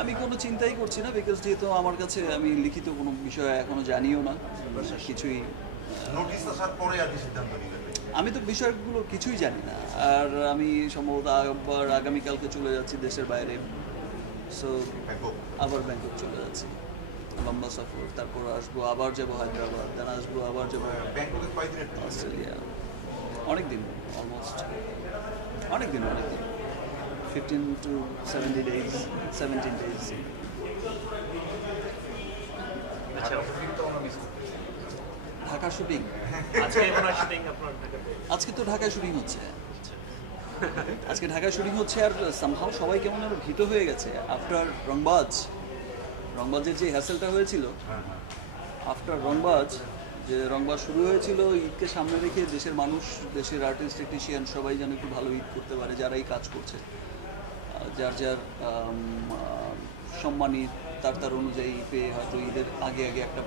আমি কোনো চিন্তাই করছি না বিকজ যেহেতু আমার কাছে আমি লিখিত কোনো বিষয় এখনও জানিও না কিছুই। নোটিশ আসার পরে আর কি সিদ্ধান্ত নিলেন আমি তো বিষয়গুলো কিছুই জানি না আর আমি সম্ভবত আবার আগামীকালকে চলে যাচ্ছি দেশের বাইরে। সো আবার ব্যাংকক চলে যাচ্ছি। লম্বা সফর তারপর আসব আবার যাব হায়দ্রাবাদ দেন আসব আবার যাব? অস্ট্রেলিয়া অনেক দিন অলমোস্ট অনেক দিন অনেক দিন fifteen to seventy days seventeen days আচ্ছা ঢাকা শুটিং। আজকে এখন শুটিং আপনার ঢাকাতে আজকে তো ঢাকায় শুটিং হচ্ছে। আজকে ঢাকায় শুটিং হচ্ছে আর সামহাও সবাই কেমন যেন ভীত হয়ে গেছে আফটার রংবাজ। রংবাজের যে হ্যাসেলটা হয়েছিল হ্যাঁ, হ্যাঁ। আফটার রংবাজ যে রংবাজ শুরু হয়েছিল ঈদকে সামনে রেখে দেশের মানুষ দেশের আর্টিস্ট টেকনিশিয়ান সবাই যেন একটু ভালো ঈদ করতে পারে যারাই কাজ করছে। যার যার সম্মানী তার তার অনুযায়ী পেয়ে হয়তো ঈদের আগে আগে একটা